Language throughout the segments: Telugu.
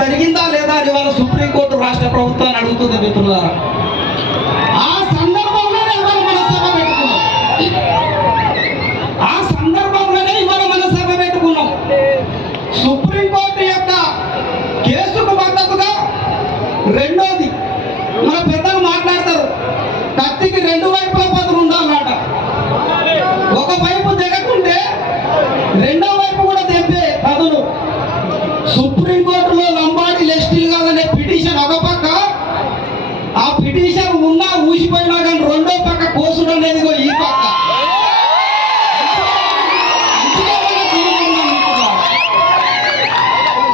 జరిగిందా లేదా అని వాళ్ళ సుప్రీంకోర్టు రాష్ట్ర ప్రభుత్వాన్ని అడుగుతుంది మిత్రులారా. ఆ సందర్భంలోనే ఇవాళ మన సభ పెట్టుకున్నాం. ఆ సందర్భంలోనే ఇవాళ మన సభ పెట్టుకున్నాం. సుప్రీంకోర్టు యొక్క కేసుకు మద్దతుగా రెండోది మన పెద్దలు మాట్లాడతారు. కత్తికి రెండు వైపుల పదులు ఉండాలన్నమాట. ఒక వైపు తెగకుంటే రెండో వైపు కూడా తెంపే పదులు సుప్రీంకోర్టులో లంబాడి లెస్టిల్ కాదనే పిటిషన్ ఒక పక్క ఆ పిటిషన్ ఉన్నా ఊసిపోయినా కానీ రెండో పక్క కోసుడు అనేది ఈ పక్క.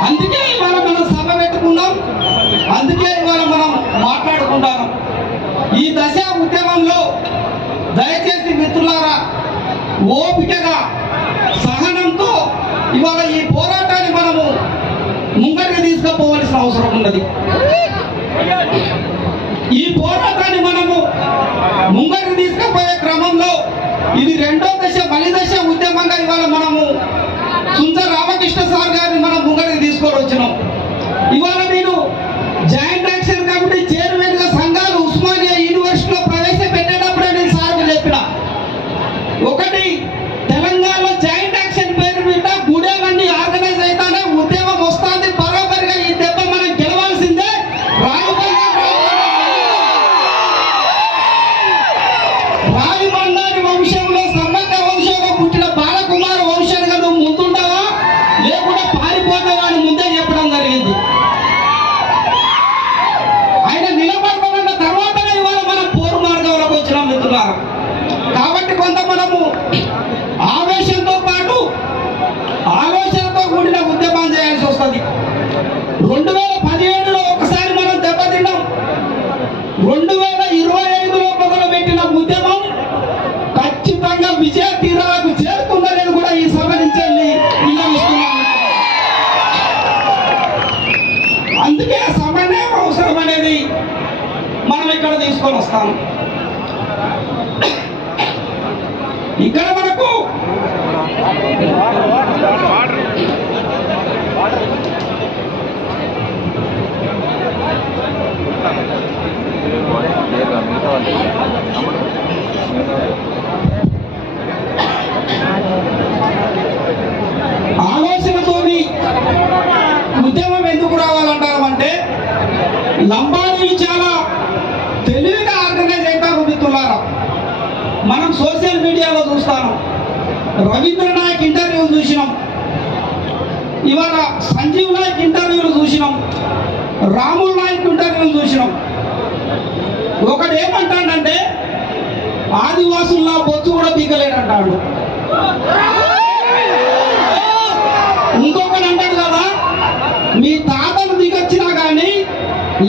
అందుకే మనం ఇవాళ మనం సభ పెట్టుకున్నాం. అందుకే ఇవాళ మనం మాట్లాడుకుంటాం. ఈ దశ ఉద్యమంలో దయచేసి మిత్రులారా ఓపికగా సహనంతో ఇవాళ ఈ పోరాటాన్ని తీసుకుపోవలసిన అవసరం ఉన్నది. ఈ పోరాటాన్ని మనము ముంగడికి తీసుకుపోయే క్రమంలో ఇది రెండో దశ బలి దశ ఉద్యమంగా ఇవాళ మనము సుంచ రామకృష్ణ సార్ గారిని మనం ముంగరికి తీసుకొని వచ్చినాం. ఇవాళ నేను జాయింట్ యాక్షన్ కమిటీ ఆలోచనతోని ఉద్యమం ఎందుకు రావాలంటామంటే లంబాడీలు చాలా తెలివిగా ఆర్గనైజ్ అవుతారు మిత్రులారా మనం సోషల్ మీడియాలో చూస్తాను. రవీంద్ర నాయక్ ఇంటర్వ్యూ చూసినాం. ఇవాళ సంజీవ్ నాయక్ ఇంటర్వ్యూలు చూసినాం. రాముల్ నాయక్ ఇంటర్వ్యూలు చూసినాం. ఒకటి ఏమంటాడంటే ఆదివాసుల్లా బొచ్చు కూడా పీకలేడంటాడు ఇంకొకటి అంటాడు కదా మీ తాతను దిగొచ్చినా కానీ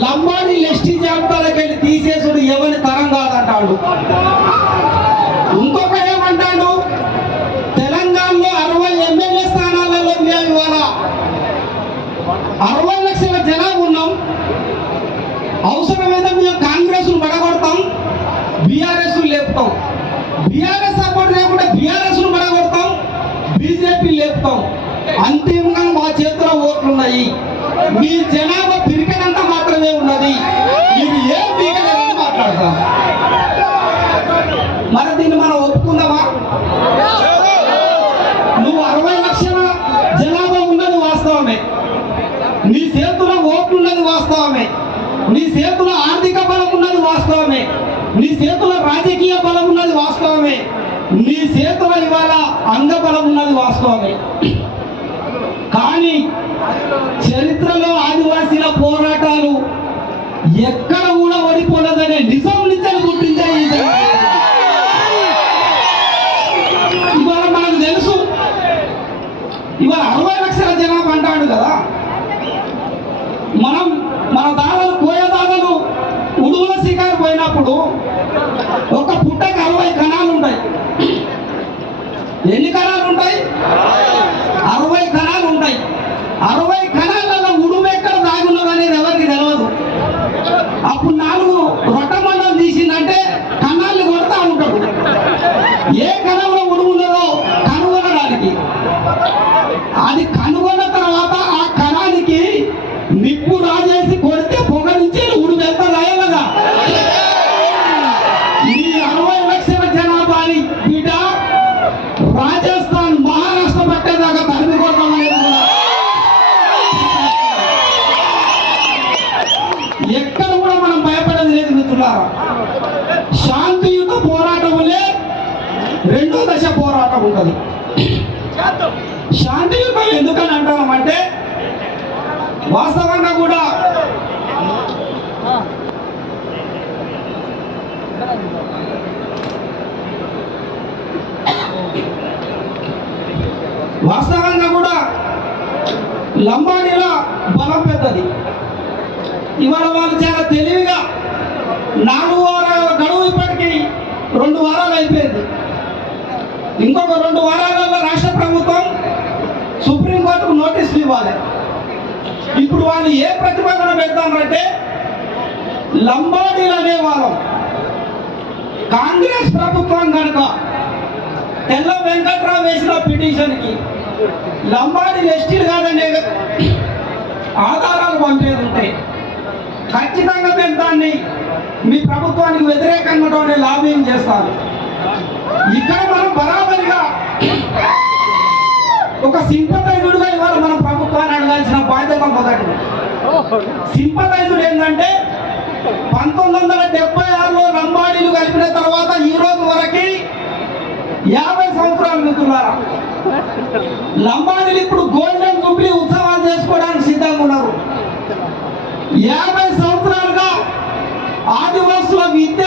లంబాడి లెస్టి జాబితాలకు వెళ్ళి తీసేసి ఎవరి తరం కాదంటాడు ఇంకొక ఏమంటాడు తెలంగాణలో అరవై ఎమ్మెల్యే స్థానాలలో మేము ఇవాళ అరవై లక్షల జనాభా ఉన్నాం అవసరమైతే మేము కాంగ్రెస్ పడగొడతాం బీఆర్ఎస్ లేపుతాం బీఆర్ఎస్ సపోర్ట్ లేకుంటే బీఆర్ఎస్ పడగొడతాం బీజేపీ లేపుతాం అంతిమంగా మా చేతిలో ఓట్లున్నాయి. మీ జనాభా పిరికినంత మాత్రమే ఉన్నది. ఇది ఏం పీకలేదని మాట్లాడతాం మరి దీన్ని మనం ఒప్పుకుందామా? నువ్వు అరవై లక్షల జనాభా ఉన్నది వాస్తవమే. నీ చేతిలో ఓట్లు ఉన్నది వాస్తవమే. నీ చేతిలో ఆర్థిక బలం ఉన్నది వాస్తవమే. నీ చేతిలో రాజకీయ బలం ఉన్నది వాస్తవమే. నీ చేతిలో ఇవాళ అంగబలం ఉన్నది వాస్తవమే. కానీ చరిత్రలో ఆదివాసీల పోరాటాలు ఎక్కడ కూడా ఓడిపోలేదనే నిజం నిజం గుర్తించే ఇవాళ మనకు తెలుసు ఇవాళ అరవై లక్షల జనాభా అంటాడు కదా. మనం మన దాదాలు పోయే దాదాలు ఉడుగుల శిఖారు పోయినప్పుడు ఒక పుట్టకి అరవై కణాలు ఉంటాయి. ఎన్ని కణాలు ఉంటాయి? అరవై కణాలు ఉంటాయి. అరవై కణాలలో ఉడుము ఎక్కడ అనేది ఎవరికి తెలియదు అప్పుడు నాలుగు రొట్టమండలు తీసిందంటే కణాలు కొడతా ఉంటాడు. ఏ కణ శాంతి శాంతియుతం ఎందుకని అంటామంటే వాస్తవంగా కూడా వాస్తవంగా కూడా లంబాడీల బలం పెద్దది. ఇవాళ వాళ్ళు చాలా తెలివిగా నాలుగు వారాల గడువు ఇప్పటికి రెండు వారాలు అయిపోయింది. ఇంకొక రెండు వారాలలో రాష్ట్ర ప్రభుత్వం సుప్రీంకోర్టుకు నోటీసులు ఇవ్వాలి. ఇప్పుడు వాళ్ళు ఏ ప్రతిపాదన పెడతారంటే లంబాడీలు అనే కాంగ్రెస్ ప్రభుత్వం కనుక తెల్ల వెంకట్రావు వేసిన పిటిషన్కి లంబాడీలు ఎస్టీలు కాదనే ఆధారాలు పంపేది ఉంటాయి ఖచ్చితంగా మేము దాన్ని మీ ప్రభుత్వానికి వ్యతిరేకంగా లాబింగ్ చేస్తాను. ఇక్కడ మనం బరాబరిగా ఒక సింపతైజుడుగా ఇవాళ మనం ప్రభుత్వాన్ని అడగాల్సిన బాధ్యత మొదటిది. సింపతైజుడు ఏంటంటే పంతొమ్మిది వందల డెబ్బై ఆరులో లంబాడీలు కలిపిన తర్వాత ఈ రోజు వరకు యాభై సంవత్సరాలు మిత్రులారా లంబాడీలు ఇప్పుడు గోల్డెన్ జూబ్లీ ఉత్సవాలు చేసుకోవడానికి సిద్ధంగా ఉన్నారు. యాభై సంవత్సరాలుగా ఆదివాసుల విద్య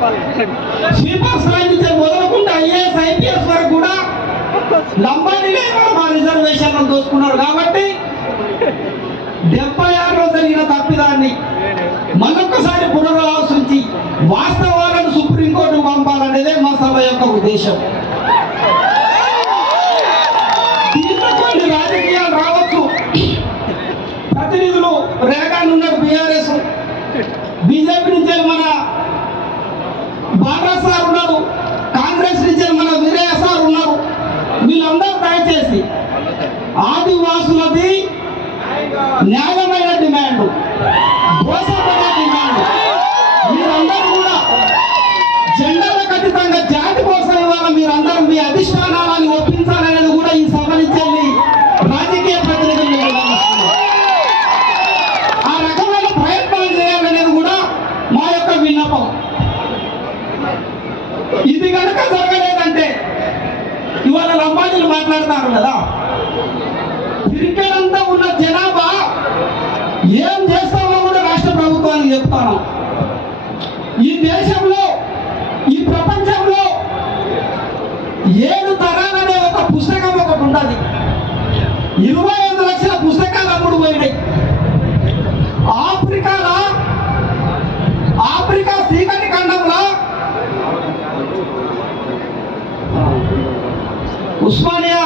చేయిలు ఉన్నారు స్వీపర్స్ లైన్ నుంచి మొదలుకుంటే ఐఏఎస్ ఐపీఎస్ వరకు కూడా లంబాడీలే ఇవాళ మా రిజర్వేషన్లను దోసుకున్నారు కాబట్టి డెబ్బై ఆరులో జరిగిన తప్పిదాన్ని మరొకసారి పునరాలోచించి వాస్తవాలను సుప్రీంకోర్టు పంపాలనేదే మా సభ యొక్క ఉద్దేశం. దీంట్లో కొన్ని రాజకీయాలు రావచ్చు. ప్రతినిధులు రేగాన్ ఉన్నాడు బీఆర్ఎస్. బీజేపీ నుంచి మన బాలా సార్ ఉన్నారు కాంగ్రెస్ నుంచి మన వీరయ్య సార్ ఉన్నారు. వీళ్ళందరూ దయచేసి ఆదివాసులది న్యాయమైన డిమాండ్ మోసమైన డిమాండ్. మీరందరూ కూడా జెండాలకు ఖచ్చితంగా జాతి కోసం ఇవాళ మీరందరూ మీ అధిష్టానాన్ని ఒప్పించాలనేది కూడా ఈ సభ నుంచి వెళ్ళి రాజకీయ ప్రతినిధులు నేను గమనిస్తున్నాను. ఆ రకమైన ప్రయత్నాలు చేయాలనేది కూడా మా యొక్క విన్నపం ఇది కనుక జరగలేదంటే ఇవాళ అంబానీలు మాట్లాడతారు కదా. క్రికెట్ ఉన్న జనాభా ఏం చేస్తామో కూడా రాష్ట్ర ప్రభుత్వానికి చెప్తాను. ఈ దేశంలో ఈ ప్రపంచంలో ఏడు తరాలనే ఒక పుస్తకం ఒకటి ఉన్నది. ఇరవై ఐదు లక్షల పుస్తకాలు అమ్ముడు పోయినాయి. ఆఫ్రికాలో Osmania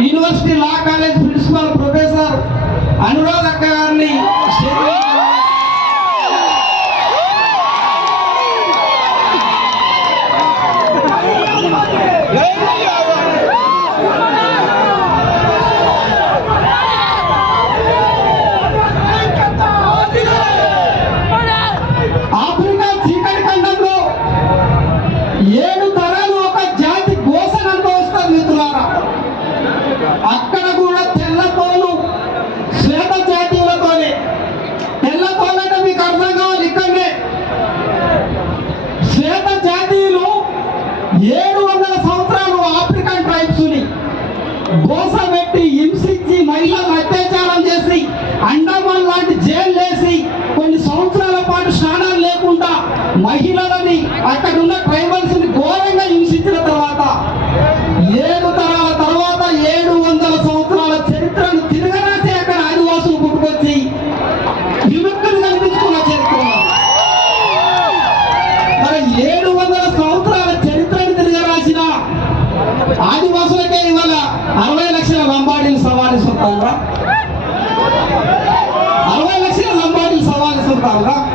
university law college principal professor Anuradha అక్క గారిని గోస 好了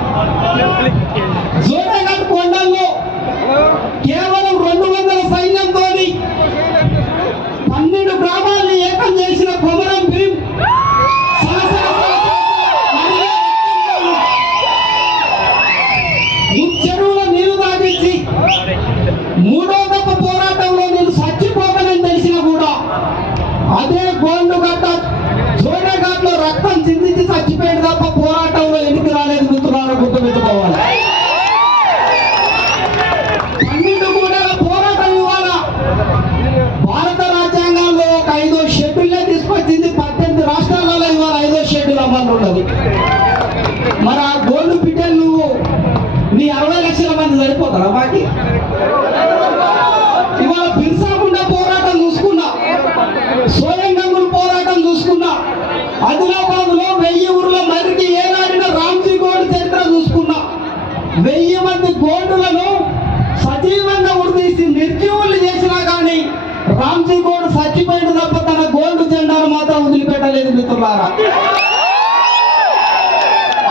వదిలిపెట్టలేదు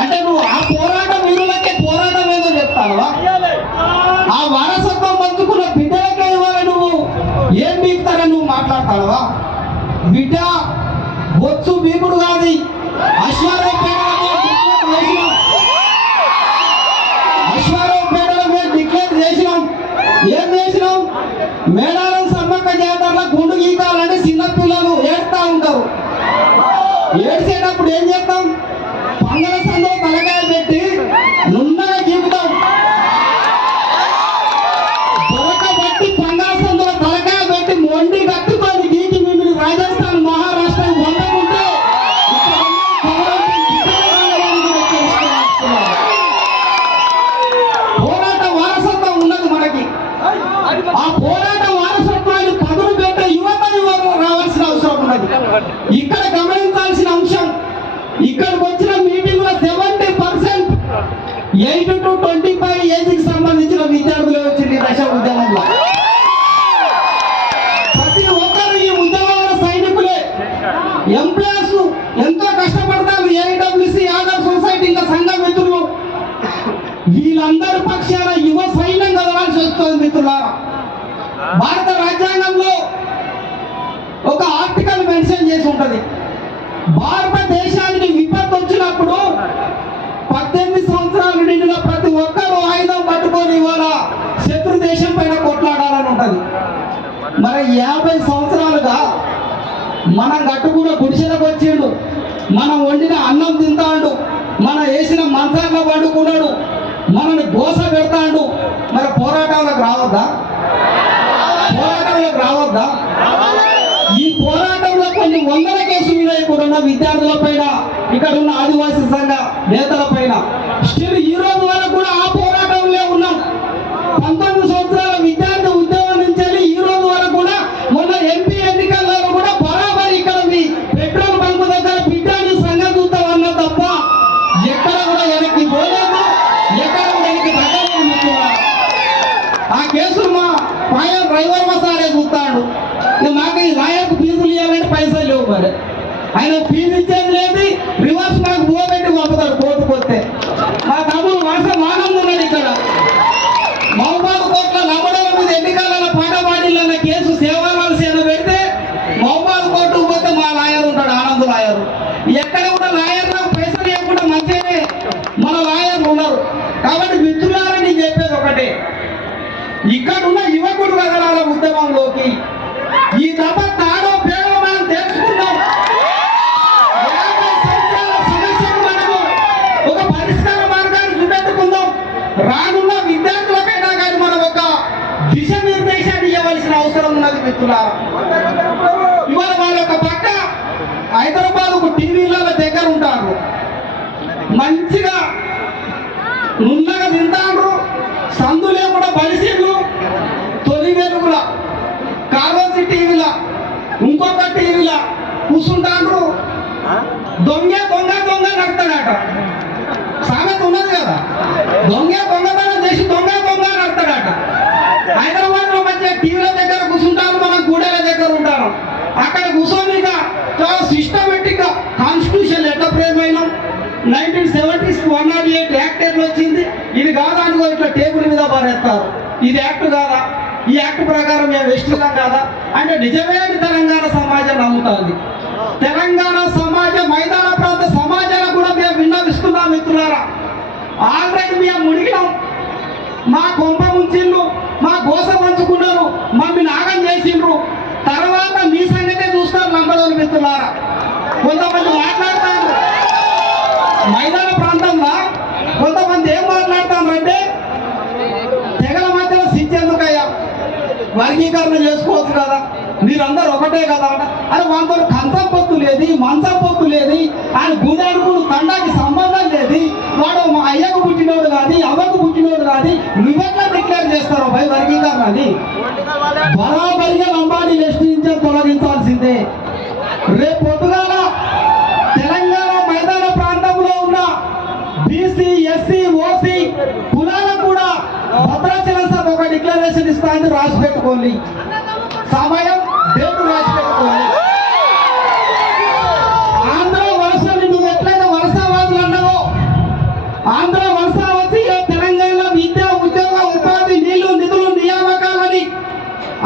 అంటే నువ్వు ఆ పోరాటం వీరులకే పోరాటం ఏదో చెప్తావా? ఆ వారసత్వం పంచుకున్న బిడ్డలకే ఇవ్వాలి నువ్వు. ఏం బీకుతారని నువ్వు మాట్లాడతావా? బిడ్డ వచ్చు బీకుడు కాదు. అశ్వారావు పేడల మీద డిక్లేర్ చేసినాం. అశ్వారావు పేడల మీద డిక్లేర్ చేసినాం. ఏం చేసినాం? మేడం ఇప్పుడు ఏం చేస్తాం? పంగల ట్వంటీ ఫైవ్ ఏజ్కి సంబంధించిన విద్యార్థులు వచ్చింది దశ ఉద్యమంలో ప్రతి ఒక్కరు ఈ ఉద్యమంలో సైనికులే. ఎంప్లాయర్స్ ఎంతో కష్టపడతారు. ఏఐడబ్ల్యూసి ఆదర్ సొసైటీ ఇంకా సంఘ మిత్రులు. వీళ్ళందరి పక్షాన యువ సైన్యం కదలాల్సి వస్తుంది మిత్రులారా. భారత రాజ్యాంగంలో ఒక ఆర్టికల్ మెన్షన్ చేసి ఉంటుంది. భారతదేశానికి విపత్తు వచ్చినప్పుడు పద్దెనిమిది సంవత్సరాలు నిండిన ప్రతి ఒక్కరూ ఆయుధం పట్టుకొని ఇవాళ శత్రు దేశం పైన కొట్లాడాలని ఉంటది మరి యాభై సంవత్సరాలుగా మనం కట్టుకున్న గుడిసెలకు వచ్చిండు. మనం వండిన అన్నం తింటాడు. మనం వేసిన మంచాల్లో పండుకున్నాడు. మనని దోశ పెడతాడు. మరి పోరాటంలోకి రావద్దా? పోరాటంలోకి రావద్దా? ఈ పోరాటంలో కొన్ని వందల కేసులు ఉన్నాయి ఇక్కడ ఉన్న విద్యార్థుల పైన ఇక్కడ ఉన్న ఆదివాసీ సంఘ నేతల పైన. స్టిల్ ఈ రోజు వరకు కూడా ఆ పోరాటంలో ఉన్నాం. పంతొమ్మిది సంవత్సరాలు విద్యార్థి ఉద్యోగం నుంచి వెళ్ళి ఈ రోజు వరకు కూడా మొన్న ఎంపీ ఎన్నికల్లో కూడా బరాబర్ ఇక్కడ మీ పెట్రోల్ బంకు దగ్గర బిడ్డాన్ని సంఘం చూస్తామన్న తప్ప ఎక్కడ కూడా వెనక్కి పోలేదు ఎక్కడ కూడా వెనక్కి తగ్గలేదు మిత్రులారా. ఆ కేసులు మా పాయం డ్రైవర్ మా సారే చూస్తాడు ఇక మాకు ఈ లాయర్కు ఫీజులు ఇవ్వాలంటే పైసలు లేవు మరి ఆయన ఫీజు ఇచ్చేది లేదు రివర్స్ మాకు పోబెట్టి పంపుతారు కోర్టుకు వస్తే మా తమ్ముడు వర్ష మానంద ఉన్నాడు ఇక్కడ మహబాబు కోట్ల నమ్మడం మీద ఎన్నికల పాట పాడిలన్న కేసు సేవలాల సేన పెడితే మహబాబు కోర్టు పోతే మా లాయర్ ఉంటాడు ఆనంద్ లాయర్ ఎక్కడ కూడా లాయర్ నాకు పైసలు ఇవ్వకుండా మంచిగానే మన లాయర్లు ఉన్నారు కాబట్టి మిత్రులారా నేను చెప్పేది ఒకటే ఇక్కడ ఉన్న యువకుడు కదలాల ఉద్యమంలోకి ఈ దెబ్బ తాడో పేడో మనం తెలుసుకుందాం యాభై సంవత్సరాల సమస్యను మనము ఒక పరిష్కార మార్గాన్ని చూపెట్టుకుందాం రానున్న విద్యార్థులకైనా కానీ మనం ఒక దిశ నిర్దేశాన్ని ఇవ్వవలసిన అవసరం ఉన్నది మిత్రులారా ఇవాళ వాళ్ళ ఒక పక్క హైదరాబాద్ ఒక టీవీల దగ్గర ఉంటారు మంచిగా నున్నగా తింటాండ్రు. సందు లేకుండా బలిసిండ్రు. తొలి వెలుగుల కాగోజీ టీవీల ఇంకొక టీవీల కూర్చుంటాండ్రు దొంగ దొంగ దొంగ నడతాడట. సామెత ఉన్నది కదా. దొంగ దొంగతనం చేసి దొంగ దొంగ నడతాడట. హైదరాబాద్లో మధ్య టీవీల దగ్గర కూర్చుంటారు మనం గూడెల దగ్గర ఉంటారు. అక్కడ కూర్చొని సిస్టమేటిక్గా కాన్స్టిట్యూషన్ ఎట్లా ప్రేమైనా? Nineteen seventies one nought eight act ఎట్లా వచ్చింది? ఇది కాదా అనుకో ఇట్లా టేబుల్ మీద పారేస్తారు. ఇది యాక్ట్ కాదా? ఈ యాక్ట్ ప్రకారం మేము వెస్టులం కాదా? అంటే నిజమే తెలంగాణ సమాజం నమ్ముతుంది. తెలంగాణ సమాజం మైదాన ప్రాంత సమాజాలకు కూడా మేము విన్నవిస్తున్నాం మిత్రులారా. ఆల్రెడీ మేము మునిగినాం. మా కొంప ముంచిళ్ళు మా గోస పంచుకున్నారు మమ్మీ నాగం చేసిండ్రు. తర్వాత మీ సంగతే చూస్తారు లంబడోలు మిత్రులారా. కొంతమంది మాట్లాడతారు మైదాన ప్రాంతంలో కొంతమంది ఏం మాట్లాడతారంటే తెగల మధ్యలో శిక్షెందుకయ్యా వర్గీకరణ చేసుకోవచ్చు కదా. మీరందరూ ఒకటే కదా అంట. అరే వాళ్ళతో కంచం పొత్తు లేదు మంచం పొత్తు లేదు ఆయన గుండాడుకుడు తండాకి సంబంధం లేదు వాడు మా అయ్యకు పుట్టినోడు కాదు అవ్వకు పుట్టినోడు కాదు నువ్వెట్లా డిక్లేర్ చేస్తారో భయ వర్గీకరణ అని బరాబరిగా లంబాడి లిస్ట్ నుంచి తొలగించాల్సిందే రేపు పొద్దుగాల తెలంగాణ మైదాన ప్రాంతంలో ఉన్న బీసీ ఎస్సీ ఓసీ కులాలకు కూడా భద్రాచలం సభ ఒక డిక్లరేషన్ రాసి పెట్టుకోండి సమయం డేట్ రాసి పెట్టుకోండి ఆంధ్ర వలస నువ్వు ఎట్లయితే వలసవాదులు అన్నావో ఆంధ్ర వలస వచ్చి తెలంగాణలో విద్య ఉద్యోగ ఉపాధి నీళ్ళు నిధులు నియామకాలని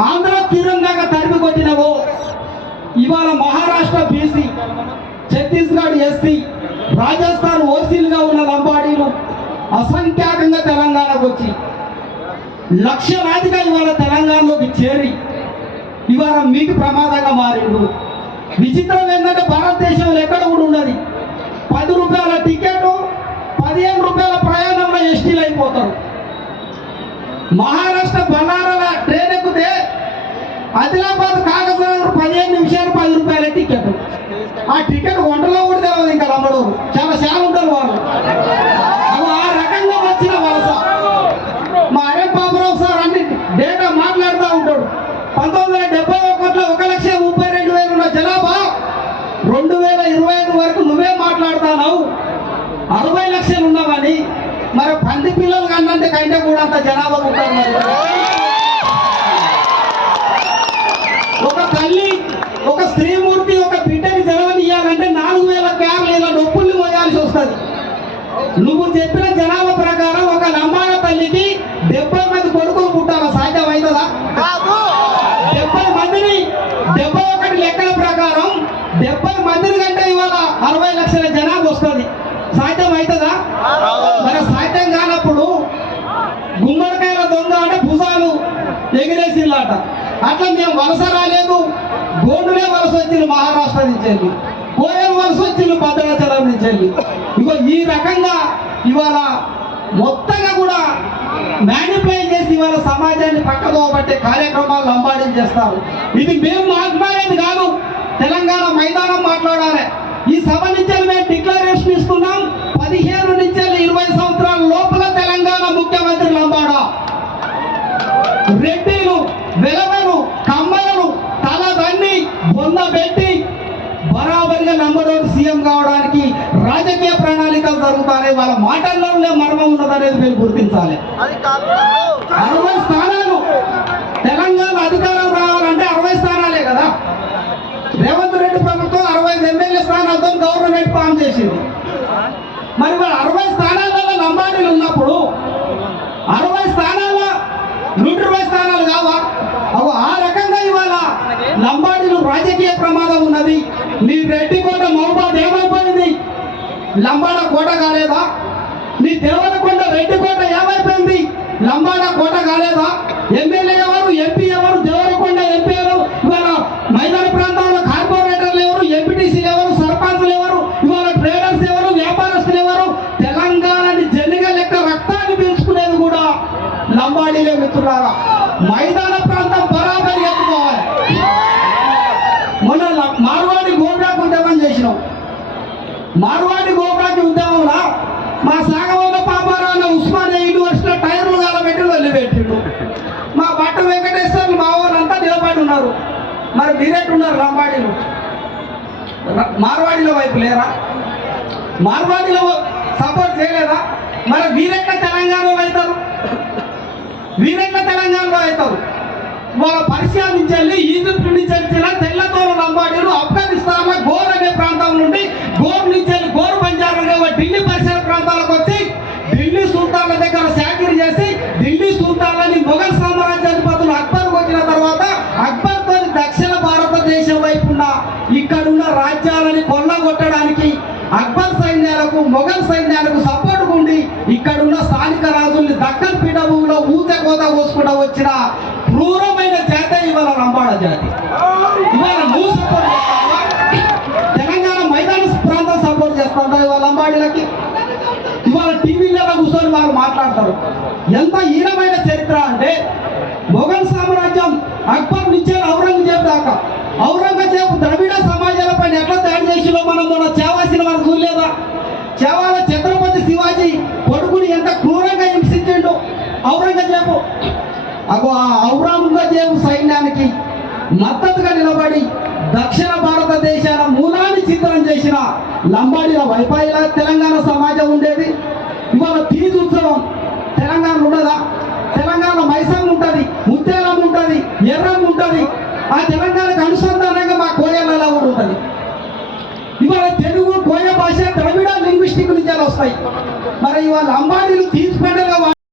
ఆంధ్ర తీరంగా తరిమి కొట్టినవో ఇవాళ మహారాష్ట్ర బీసీ ఛత్తీస్గఢ్ ఎస్సీ రాజస్థాన్ ఓసీలుగా ఉన్న లంబాడీలు అసంఖ్యాకంగా తెలంగాణకు వచ్చి లక్షలాదిగా ఇవాళ తెలంగాణలోకి చేరి ఇవాళ మీకు ప్రమాదంగా మారిండు. విచిత్రం ఏంటంటే భారతదేశంలో ఎక్కడ కూడా ఉన్నది పది రూపాయల టికెట్ పదిహేను రూపాయల ప్రయాణంలో ఎస్టీలు అయిపోతారు. మహారాష్ట్ర బనారాల ట్రైన్ ఎక్కితే ఆదిలాబాద్ కాగజనగర్ పదిహేను నిమిషాలు పది రూపాయల టికెట్. ఆ టికెట్ వంటలో కూడా తెలియదు ఇంకా రమ్మడు. చాలా చాలా ఉంటారు వాళ్ళు. అవి ఆ రకంగా వచ్చిన వలస మా అరే బాబురావు సార్ అన్ని డేటా మాట్లాడుతూ ఉంటాడు. పంతొమ్మిది వందల డెబ్బై ఒకటిలో ఒక లక్ష ముప్పై రెండు వేలు ఉన్న జనాభా రెండు వేల ఇరవై ఐదు వరకు నువ్వే మాట్లాడుతున్నావు. అరవై లక్షలు ఉన్నామని మరి పంది పిల్లలు కన్నంటే కంటే కూడా అంత జనాభా ఉంటారు ఒక తల్లి ఒక స్త్రీమూర్తి ఒక బిడ్డని జరవనియాలంటే నాలుగు వేల క్యాన్లు ఇలా నొప్పుల్ని మోయాల్సి వస్తుంది. నువ్వు చెప్పిన జనాభా ప్రకారం ఒక నమ్మాల తల్లికి డెబ్బై మంది కొడుకులు పుట్టాలా ఉన్నదా కాదు. డెబ్బై మందిని డెబ్బై ఒకటి లెక్కల ప్రకారం డెబ్బై మందిని కంటే ఇవాళ అరవై లక్షల జనాభా వస్తుంది. సాధ్యం అవుతుందా? మరి సాధ్యం కానప్పుడు గుమ్మడికాయల దొంగ అంటే భుజాలు ఎగిరేసిల్లాట. అట్లా మేము వలస రాలేదు. గోండులే వలస వచ్చింది మహారాష్ట్ర నుంచి వెళ్ళి. కోయలు వలస వచ్చింది భద్రాచలం నుంచి వెళ్ళి. ఇగో ఈ రకంగా ఇవాళ మొత్తంగా కూడా చేసి ఇవాళ సమాజాన్ని పక్కదో పట్టే కార్యక్రమాలు లంబాడీలు చేస్తారు. ఇది మేము మాట్లాడేది కాదు. తెలంగాణ మైదానం మాట్లాడాలి. ఈ సభ నుంచి మేము డిక్లరేషన్ ఇస్తున్నాం. పదిహేను నుంచి ఇరవై సంవత్సరాల లోపల తెలంగాణ ముఖ్యమంత్రి లంబాడ. రెడ్డిలు వెలవలు కమ్మలను తల దన్ని బొంద పెట్టి బరాబరిగా నంబరోడు సీఎం కావడానికి రాజకీయ ప్రణాళికలు జరుగుతాయి వాళ్ళ మాటల్లోనే మర్మం ఉన్నదనేది మీరు గుర్తించాలి. అరవై స్థానాలు. తెలంగాణ అధికారం రావాలంటే అరవై స్థానాలే కదా. రేవంత్ రెడ్డి ప్రభుత్వం అరవై ఎమ్మెల్యే స్థానాలతో గవర్నమెంట్ ఫామ్ చేసింది. మరి వాళ్ళ అరవై స్థానాలలో లంబాడీలు ఉన్నప్పుడు అరవై స్థానాల నూట ఇరవై స్థానాలు కావా అవు ఆ రకంగా ఇవాళ లంబాడీలు రాజకీయ ప్రమాదం ఉన్నది నీ రెడ్డి కోట మహబాద్ ఏమైపోయింది లంబాడ కోట కాలేదా? నీ దేవరకొండ రెడ్డి కోట ఏమైపోయింది? లంబాడ కోట కాలేదా? ఎమ్మెల్యే ఎవరు? ఎంపీ ఎవరు? దేవరకొండ ఎంపీ ఎవరు? ఇవాళ మైదాన ప్రాంతాల్లో కార్పొరేటర్లు ఎవరు? ఎంపీటీసీలు ఎవరు? సర్పంచ్లు ఎవరు? ఇవాళ ట్రేడర్స్ ఎవరు? వ్యాపారస్తులు ఎవరు? తెలంగాణని జన్నిగా లెక్క రక్తాన్ని పెంచుకునేది కూడా లంబాడీలే మిత్రులారా. మైదాన ప్రాంతం బరాబరి ఎత్తుకోవాలి. మొన్న మార్వాడి గోబ్రాకు చేసినాం. మార్వాడి గోబ్రాకి ఉద్యమంలో మా సాగవంత పాపారావు అన్న ఉస్మానియా యూనివర్సిటీలో టైర్లు కాలబెట్టి వదిలిపెట్టిండు మా బట్ట వెంకటేశ్వర్లు మా వాళ్ళంతా నిలబడి ఉన్నారు మరి మీరెట్టున్నారు లంబాడీలు ర- మార్వాడిలో వైపు లేరా? మార్వాడిలో సపోర్ట్ చేయలేదా? మరి వీరెట్ల తెలంగాణలో అవుతారు? వీరెట్ల తెలంగాణలో అవుతారు? వాళ్ళ పర్షియా నుంచి వెళ్ళి ఈజిప్ట్ నుంచి వచ్చిన తెల్లతోల లంబాడీలు ఆఫ్ఘనిస్తాన్ గోర్ అనే ప్రాంతం నుండి గోర్ నుంచి వెళ్ళి గోర్ బంజారా ఢిల్లీ పరిసర ప్రాంతాలకు వచ్చి మొఘల్ సామ్రాజ్యాధిపతులు అక్బర్ కొట్టిన తర్వాత అక్బర్తో దక్షిణ భారతదేశం వైపున్న ఇక్కడున్న రాజ్యాలని కొల్లగొట్టడానికి అక్బర్ సైన్యాలకు మొఘల్ సైన్యాలకు సపోర్ట్ ఉండి ఇక్కడున్న స్థానిక రాజుల్ని దక్కన్ పీఠభూమిలో ఊత కోత కోసుకుంటూ వచ్చిన క్రూరమైన జాతే ఇవాళ రంబాడ జాతి. ఇవాళ నువ్వు సపోర్ట్ తెలంగాణ మైదాన ప్రాంతం సపోర్ట్ చేస్తావా ఇవాళ లంబాడీలకి? ఇవాళ టీవీలలో కూర్చొని వాళ్ళు మాట్లాడతారు. ఎంత హీనమైన చరిత్ర అంటే మొఘల్ సామ్రాజ్యం అక్బర్ నుంచి ఔరంగజేబ్ దాకా. ఔరంగజేబ్ ద్రవిడ సమాజాలపైన ఎట్లా తయారు చేసిందో మనం మొన్న చేవాల ఛత్రపతి శివాజీ కొడుకుని ఎంత క్రూరంగా హింసించిండు ఔరంగజేబు. అగో ఆ ఔరంగజేబు సైన్యానికి మద్దతుగా నిలబడి దక్షిణ భారతదేశాల మూలాన్ని చిత్రం చేసిన లంబాడీల వైపాయిలా తెలంగాణ సమాజం ఉండేది. ఇవాళ తీజ్ ఉత్సవం తెలంగాణ ఉండదా? తెలంగాణ మైసంగ్ ఉంటుంది ముత్యాలం ఉంటుంది ఎర్రం ఉంటుంది. ఆ తెలంగాణకు అనుసంధానంగా మా కోయలలో ఉంటుంది. ఇవాళ తెలుగు కోయ భాష ద్రవిడ లింగ్విస్టిక్ నుంచి వస్తాయి. మరి ఇవాళ అంబానీలు తీసుకుంటే